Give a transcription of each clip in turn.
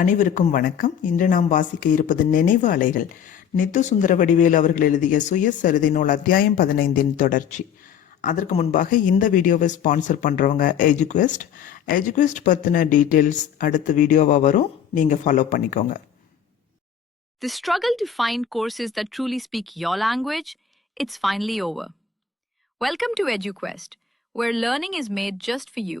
அனைவருக்கும் வணக்கம். இன்று நாம் வாசிக்க இருப்பது நினைவு அலைகள். நித்து சுந்தர வடிவேல் அவர்கள் எழுதிய சுயசரிதை நூல் அத்தியாயம் பதினைந்தின் தொடர்ச்சி. அதற்கு முன்பாக இந்த வீடியோவை ஸ்பான்சர் பண்ணுறவங்க எஜுக்வெஸ்ட் எஜுக்வெஸ்ட் பற்றின டீட்டெயில்ஸ் அடுத்த வீடியோவாக வரும். நீங்கள் ஃபாலோ பண்ணிக்கோங்க. The struggle to find courses that truly speak your language, it's finally over. Welcome to EduQuest, where learning is made just for you.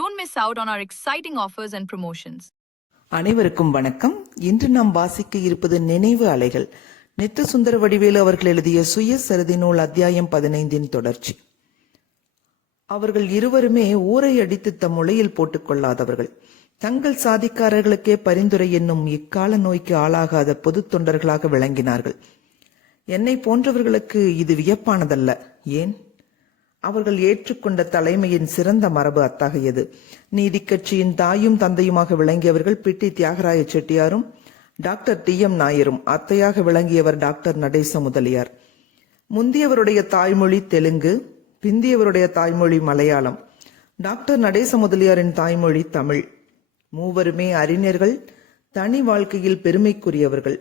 don't miss out on our exciting offers and promotions அனைவருக்கும் வணக்கம். இன்று நாம் வாசிக்க இருப்பது நினைவு அலைகள். நித்த சுந்தர வடிவேலு அவர்கள் எழுதிய சுயசரிதை நூல் அத்தியாயம் பதினைந்தின் தொடர்ச்சி. அவர்கள் இருவருமே ஊரை அடித்து தம் உலையில் போட்டுக்கொள்ளாதவர்கள் தங்கள் சாதிக்காரர்களுக்கே பரிந்துரை என்னும் இக்கால நோய்க்கு ஆளாகாத பொது தொண்டர்களாக விளங்கினார்கள். என்னை போன்றவர்களுக்கு இது வியப்பானதல்ல. ஏன்? அவர்கள் ஏற்றுக்கொண்ட தலைமையின் சிறந்த மரபு அத்தகையது. நீதி கட்சியின் தாயும் தந்தையுமாக விளங்கியவர்கள் பிட்டி தியாகராய செட்டியாரும் டாக்டர் டி. எம். நாயரும் அத்தையாக விளங்கியவர் டாக்டர் நடேச முதலியார் முந்தியவருடைய தாய்மொழி தெலுங்கு பிந்தியவருடைய தாய்மொழி மலையாளம். டாக்டர் நடேச முதலியாரின் தாய்மொழி தமிழ். மூவருமே அறிஞர்கள் தனி வாழ்க்கையில் பெருமைக்குரியவர்கள்.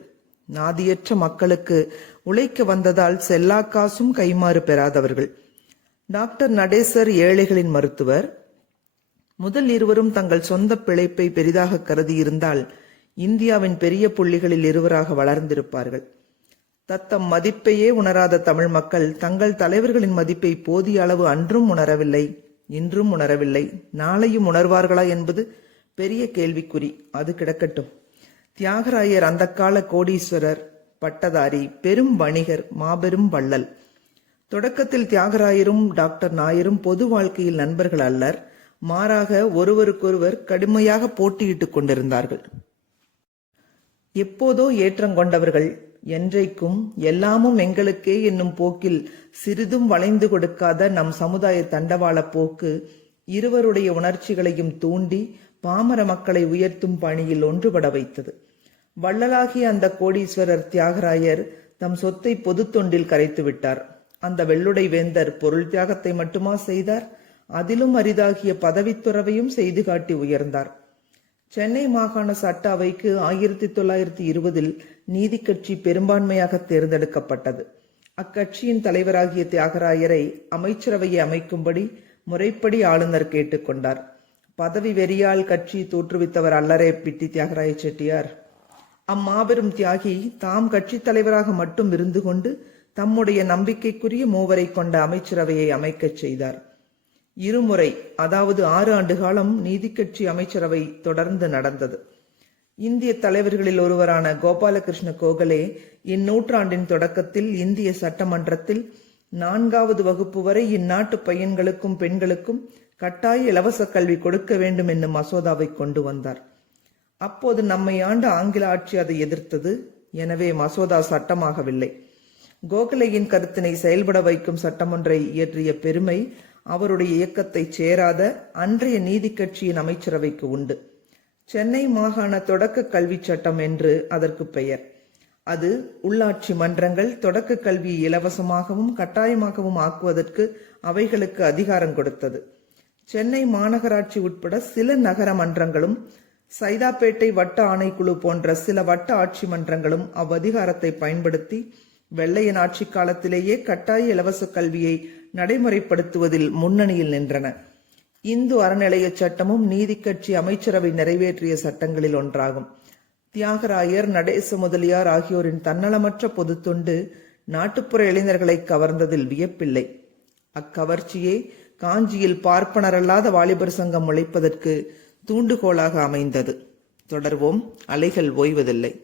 நாதியற்ற மக்களுக்கு உழைக்க வந்ததால் செல்லா காசும் கைமாறு பெறாதவர்கள். டாக்டர் நடேசர் ஏழைகளின் மருத்துவர் முதல் இருவரும் தங்கள் சொந்த பிழைப்பை பெரிதாக கருதியிருந்தால் இந்தியாவின் பெரிய புள்ளிகளில் இருவராக வளர்ந்திருப்பார்கள். தத்தம் மதிப்பையே உணராத தமிழ் மக்கள் தங்கள் தலைவர்களின் மதிப்பை போதிய அளவு அன்றும் உணரவில்லை இன்றும் உணரவில்லை நாளையும் உணர்வார்களா என்பது பெரிய கேள்விக்குறி. அது கிடக்கட்டும். தியாகராயர் அந்த கால கோடீஸ்வரர் பட்டதாரி பெரும் வணிகர் மாபெரும் வள்ளல். தொடக்கத்தில் தியாகராயரும் டாக்டர் நாயரும் பொது வாழ்க்கையில் நண்பர்கள் அல்லர். மாறாக ஒருவருக்கொருவர் கடுமையாக போட்டியிட்டுக் கொண்டிருந்தார்கள். எப்போதோ ஏற்றங்கொண்டவர்கள் என்றைக்கும் எல்லாமும் எங்களுக்கே என்னும் போக்கில் சிறிதும் வளைந்து கொடுக்காத நம் சமுதாய தண்டவாள போக்கு இருவருடைய உணர்ச்சிகளையும் தூண்டி பாமர மக்களை உயர்த்தும் பணியில் ஒன்றுபட வைத்தது. வள்ளலாகிய அந்த கோடீஸ்வரர் தியாகராயர் தம் சொத்தை பொது தொண்டில் கரைத்து விட்டார் அந்த வெள்ளுடை வேந்தர் பொருள் தியாகத்தை மட்டுமா செய்தார்? அதிலும் அரிதாகிய பதவித்துறவையும் செய்து காட்டி உயர்ந்தார். சென்னை மாகாண சட்ட அவைக்கு ஆயிரத்தி தொள்ளாயிரத்தி இருபதில் நீதி கட்சி பெரும்பான்மையாக தேர்ந்தெடுக்கப்பட்டது. அக்கட்சியின் தலைவராகிய தியாகராயரை அமைச்சரவையை அமைக்கும்படி முறைப்படி ஆளுநர் கேட்டுக்கொண்டார் பதவி வெறியால் கட்சி தோற்றுவித்தவர் அல்லரே பிட்டி தியாகராய செட்டியார். அம்மாபெரும் தியாகி தாம் கட்சி தலைவராக மட்டும் இருந்து கொண்டு தம்முடைய நம்பிக்கைக்குரிய மூவரை கொண்ட அமைச்சரவையை அமைக்கச் செய்தார். இருமுறை அதாவது ஆறு ஆண்டு காலம் நீதி கட்சி அமைச்சரவை தொடர்ந்து நடந்தது. இந்திய தலைவர்களில் ஒருவரான கோபாலகிருஷ்ண கோகலே இந்நூற்றாண்டின் தொடக்கத்தில் இந்திய சட்டமன்றத்தில் நான்காவது வகுப்பு வரை இந்நாட்டு பையன்களுக்கும் பெண்களுக்கும் கட்டாய இலவச கல்வி கொடுக்க வேண்டும் என்னும் மசோதாவை கொண்டு வந்தார். அப்போது நம்மை ஆண்ட ஆங்கில ஆட்சி அதை எதிர்த்தது. எனவே மசோதா சட்டமாகவில்லை. கோகலையின் கருத்தினை செயல்பட வைக்கும் சட்டமொன்றை இயற்றிய பெருமை அவருடைய இயக்கத்தைச் சேராத அன்றைய நீதி கட்சியின் அமைச்சரவைக்கு உண்டு. சென்னை மாகாண தொடக்க கல்வி சட்டம் என்று அதற்கு பெயர். அது உள்ளாட்சி மன்றங்கள் தொடக்க கல்வியை இலவசமாகவும் கட்டாயமாகவும் ஆக்குவதற்கு அவைகளுக்கு அதிகாரம் கொடுத்தது. சென்னை மாநகராட்சி உட்பட சில நகர மன்றங்களும் சைதாப்பேட்டை வட்ட ஆணைக்குழு போன்ற சில வட்ட ஆட்சி மன்றங்களும் அவ்வதிகாரத்தை பயன்படுத்தி வெள்ளையன் ஆட்சி காலத்திலேயே கட்டாய இலவச கல்வியை நடைமுறைப்படுத்துவதில் முன்னணியில் நின்றன. இந்து அறநிலைய சட்டமும் நீதி கட்சி அமைச்சரவை நிறைவேற்றிய சட்டங்களில் ஒன்றாகும். தியாகராயர் நடேச முதலியார் ஆகியோரின் தன்னலமற்ற பொதுத்தொண்டு நாட்டுப்புற இளைஞர்களை கவர்ந்ததில் வியப்பில்லை. அக்கவர்ச்சியே காஞ்சியில் பார்ப்பனரல்லாத வாலிபர் சங்கம் உழைப்பதற்கு தூண்டுகோலாக அமைந்தது. தொடர்வோம் அலைகள் ஓய்வதில்லை.